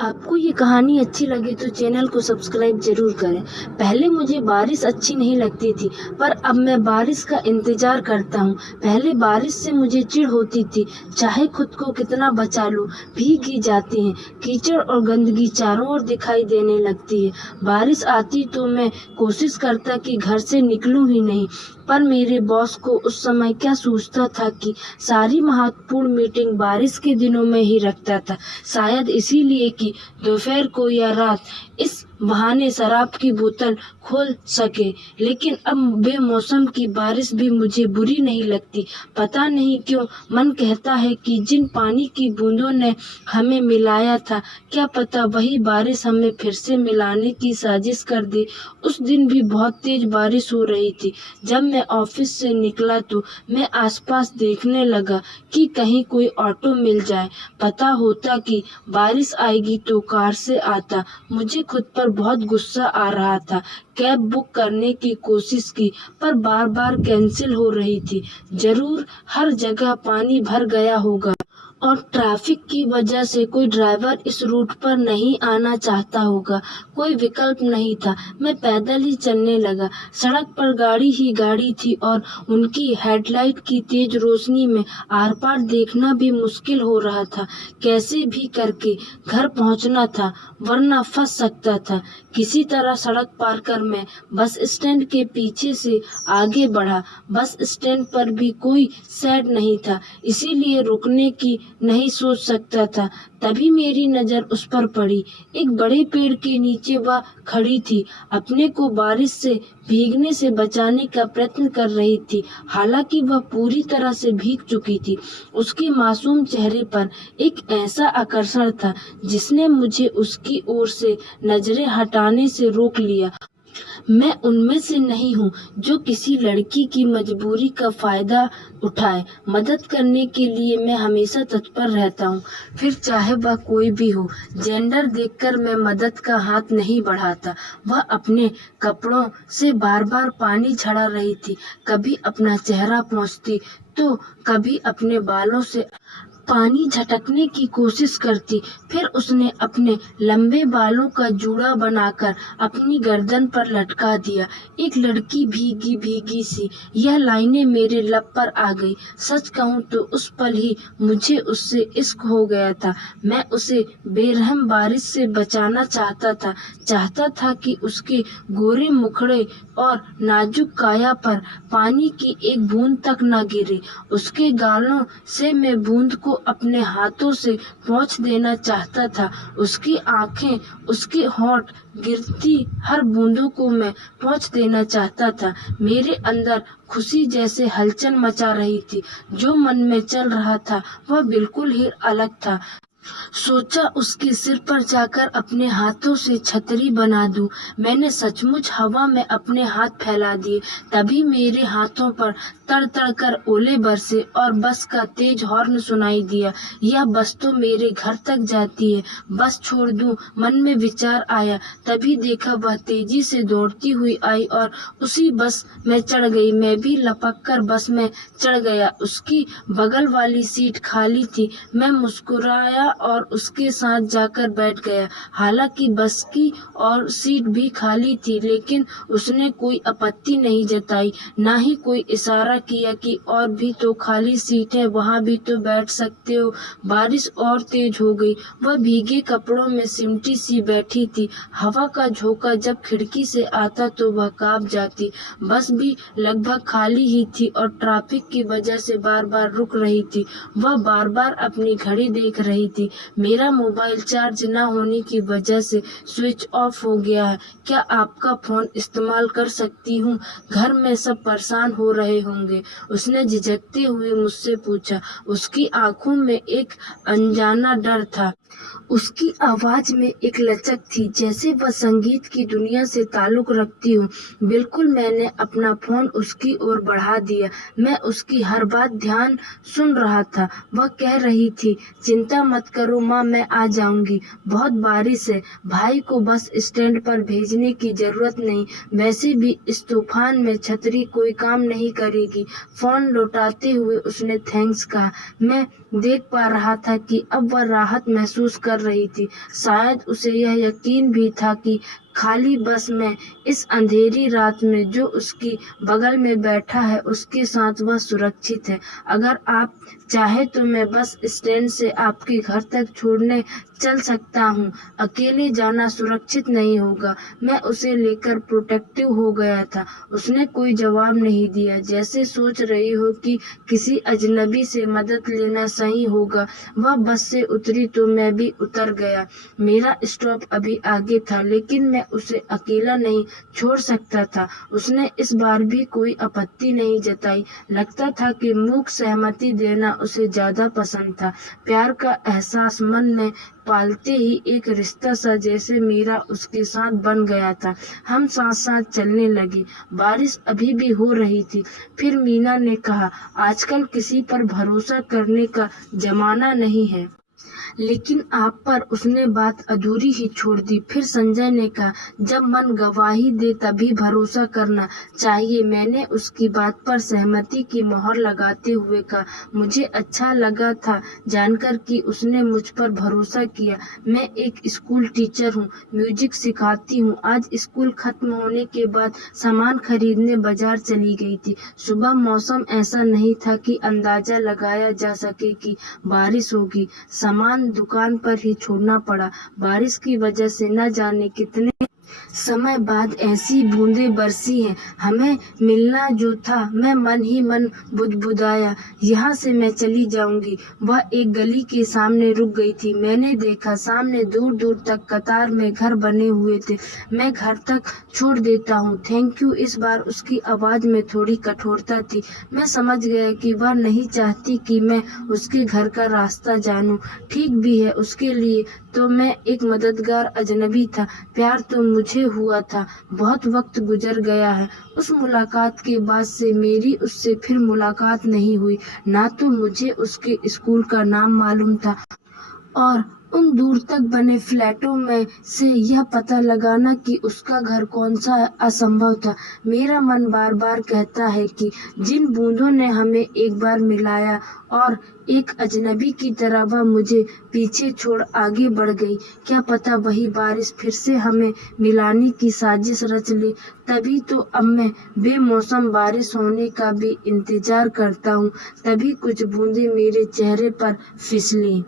आपको ये कहानी अच्छी लगे तो चैनल को सब्सक्राइब जरूर करें। पहले मुझे बारिश अच्छी नहीं लगती थी, पर अब मैं बारिश का इंतजार करता हूँ। पहले बारिश से मुझे चिढ़ होती थी, चाहे खुद को कितना बचा लूँ, भीग ही जाती हैं। कीचड़ और गंदगी चारों ओर दिखाई देने लगती है। बारिश आती तो मैं कोशिश करता कि घर से निकलूं ही नहीं, पर मेरे बॉस को उस समय क्या सोचता था कि सारी महत्वपूर्ण मीटिंग बारिश के दिनों में ही रखता था। शायद इसीलिए कि दोपहर को या रात इस बहाने शराब की बोतल खोल सके। लेकिन अब बेमौसम की बारिश भी मुझे बुरी नहीं लगती। पता नहीं क्यों मन कहता है कि जिन पानी की बूंदों ने हमें मिलाया था, क्या पता वही बारिश हमें फिर से मिलाने की साजिश कर दे। उस दिन भी बहुत तेज बारिश हो रही थी। जब मैं ऑफिस से निकला तो मैं आसपास देखने लगा कि कहीं कोई ऑटो मिल जाए। पता होता कि बारिश आएगी तो कार से आता। मुझे खुद पर बहुत गुस्सा आ रहा था। कैब बुक करने की कोशिश की, पर बार बार कैंसिल हो रही थी। जरूर हर जगह पानी भर गया होगा और ट्रैफिक की वजह से कोई ड्राइवर इस रूट पर नहीं आना चाहता होगा। कोई विकल्प नहीं था। मैं पैदल ही चलने लगा। सड़क पर गाड़ी ही गाड़ी थी और उनकी हेडलाइट की तेज रोशनी में आर पार देखना भी मुश्किल हो रहा था। कैसे भी करके घर पहुंचना था, वरना फंस सकता था। किसी तरह सड़क पार कर मैं बस स्टैंड के पीछे से आगे बढ़ा। बस स्टैंड पर भी कोई शेड नहीं था, इसीलिए रुकने की नहीं सोच सकता था। तभी मेरी नजर उस पर पड़ी। एक बड़े पेड़ के नीचे वह खड़ी थी, अपने को बारिश से भीगने से बचाने का प्रयत्न कर रही थी। हालांकि वह पूरी तरह से भीग चुकी थी। उसके मासूम चेहरे पर एक ऐसा आकर्षण था जिसने मुझे उसकी ओर से नजरें हटाने से रोक लिया। मैं उनमें से नहीं हूँ जो किसी लड़की की मजबूरी का फायदा उठाए। मदद करने के लिए मैं हमेशा तत्पर रहता हूँ, फिर चाहे वह कोई भी हो। जेंडर देखकर मैं मदद का हाथ नहीं बढ़ाता। वह अपने कपड़ों से बार बार पानी झड़ा रही थी। कभी अपना चेहरा पोंछती तो कभी अपने बालों से पानी झटकने की कोशिश करती। फिर उसने अपने लंबे बालों का जूड़ा बनाकर अपनी गर्दन पर लटका दिया। एक लड़की भीगी भीगी सी, यह लाइनें मेरे लब पर आ गई। सच कहूँ तो उस पल ही मुझे उससे इश्क हो गया था। मैं उसे बेरहम बारिश से बचाना चाहता था कि उसके गोरे मुखड़े और नाजुक काया पर पानी की एक बूंद तक न गिरे। उसके गालों से मैं बूंद को अपने हाथों से पोंछ देना चाहता था। उसकी आंखें, उसके होंठ, गिरती हर बूंदों को मैं पोंछ देना चाहता था। मेरे अंदर खुशी जैसे हलचल मचा रही थी। जो मन में चल रहा था वह बिल्कुल ही अलग था। सोचा उसके सिर पर जाकर अपने हाथों से छतरी बना दूं। मैंने सचमुच हवा में अपने हाथ फैला दिए। तभी मेरे हाथों पर तड़ तड़ कर ओले बरसे और बस का तेज हॉर्न सुनाई दिया। यह बस तो मेरे घर तक जाती है, बस छोड़ दूं, मन में विचार आया। तभी देखा वह तेजी से दौड़ती हुई आई और उसी बस में चढ़ गई। मैं भी लपक कर बस में चढ़ गया। उसकी बगल वाली सीट खाली थी। मैं मुस्कुराया और उसके साथ जाकर बैठ गया। हालांकि बस की और सीट भी खाली थी, लेकिन उसने कोई आपत्ति नहीं जताई, ना ही कोई इशारा किया कि और भी तो खाली सीट है, वहां भी तो बैठ सकते हो। बारिश और तेज हो गई। वह भीगे कपड़ों में सिमटी सी बैठी थी। हवा का झोंका जब खिड़की से आता तो वह कांप जाती। बस भी लगभग खाली ही थी और ट्रैफिक की वजह से बार बार रुक रही थी। वह बार बार अपनी घड़ी देख रही थी। मेरा मोबाइल चार्ज न होने की वजह से स्विच ऑफ हो गया है। क्या आपका फोन इस्तेमाल कर सकती हूँ? घर में सब परेशान हो रहे होंगे, उसने झिझकते हुए मुझसे पूछा। उसकी आंखों में एक अनजाना डर था। उसकी आवाज में एक लचक थी, जैसे वह संगीत की दुनिया से ताल्लुक रखती हो। बिल्कुल। मैंने अपना फोन उसकी ओर बढ़ा दिया। मैं उसकी हर बात ध्यान सुन रहा था। वह कह रही थी, चिंता मत करो माँ, मैं आ जाऊंगी, बहुत बारिश है। भाई को बस स्टैंड पर भेजने की जरूरत नहीं, वैसे भी इस तूफान में छतरी कोई काम नहीं करेगी। फोन लौटाते हुए उसने थैंक्स कहा। मैं देख पा रहा था कि अब वह राहत महसूस कर रही थी। शायद उसे यह यकीन भी था कि खाली बस में इस अंधेरी रात में जो उसकी बगल में बैठा है उसके साथ वह सुरक्षित है। अगर आप चाहे तो मैं बस स्टैंड से आपके घर तक छोड़ने चल सकता हूँ। अकेले जाना सुरक्षित नहीं होगा। मैं उसे लेकर प्रोटेक्टिव हो गया था। उसने कोई जवाब नहीं दिया, जैसे सोच रही हो कि किसी अजनबी से मदद लेना सही होगा। वह बस से उतरी तो मैं भी उतर गया। मेरा स्टॉप अभी आगे था, लेकिन मैं उसे अकेला नहीं छोड़ सकता था। उसने इस बार भी कोई आपत्ति नहीं जताई। लगता था कि मूक सहमति देना उसे ज्यादा पसंद था। प्यार का एहसास मन में पालते ही एक रिश्ता सा जैसे मेरा उसके साथ बन गया था। हम साथ साथ चलने लगे। बारिश अभी भी हो रही थी। फिर मीना ने कहा, आजकल किसी पर भरोसा करने का जमाना नहीं है। लेकिन आप पर उसने बात अधूरी ही छोड़ दी। फिर संजय ने कहा, जब मन गवाही दे तभी भरोसा करना चाहिए। मैंने उसकी बात पर सहमति की मोहर लगाते हुए कहा, मुझे अच्छा लगा था जानकर कि उसने मुझ पर भरोसा किया। मैं एक स्कूल टीचर हूँ, म्यूजिक सिखाती हूँ। आज स्कूल खत्म होने के बाद सामान खरीदने बाजार चली गई थी। सुबह मौसम ऐसा नहीं था कि अंदाजा लगाया जा सके कि बारिश होगी। सामान दुकान पर ही छोड़ना पड़ा। बारिश की वजह से न जाने कितने समय बाद ऐसी बूंदें बरसी हैं। हमें मिलना जो था। मैं मन ही मन बुदबुदाया, यहाँ से मैं चली जाऊंगी। वह एक गली के सामने रुक गई थी। मैंने देखा सामने दूर दूर तक कतार में घर बने हुए थे। मैं घर तक छोड़ देता हूँ, थैंक यू। इस बार उसकी आवाज में थोड़ी कठोरता थी। मैं समझ गया कि वह नहीं चाहती कि मैं उसके घर का रास्ता जानूं। ठीक भी है, उसके लिए तो मैं एक मददगार अजनबी था। प्यार तो मुझे हुआ था। बहुत वक्त गुजर गया है। उस मुलाकात के बाद से मेरी उससे फिर मुलाकात नहीं हुई। ना तो मुझे उसके स्कूल का नाम मालूम था और उन दूर तक बने फ्लैटों में से यह पता लगाना कि उसका घर कौन सा असंभव था। मेरा मन बार बार कहता है कि जिन बूंदों ने हमें एक बार मिलाया और एक अजनबी की तरह वह मुझे पीछे छोड़ आगे बढ़ गई, क्या पता वही बारिश फिर से हमें मिलाने की साजिश रच ले। तभी तो अब मैं बेमौसम बारिश होने का भी इंतजार करता हूँ। तभी कुछ बूंदें मेरे चेहरे पर फिसली।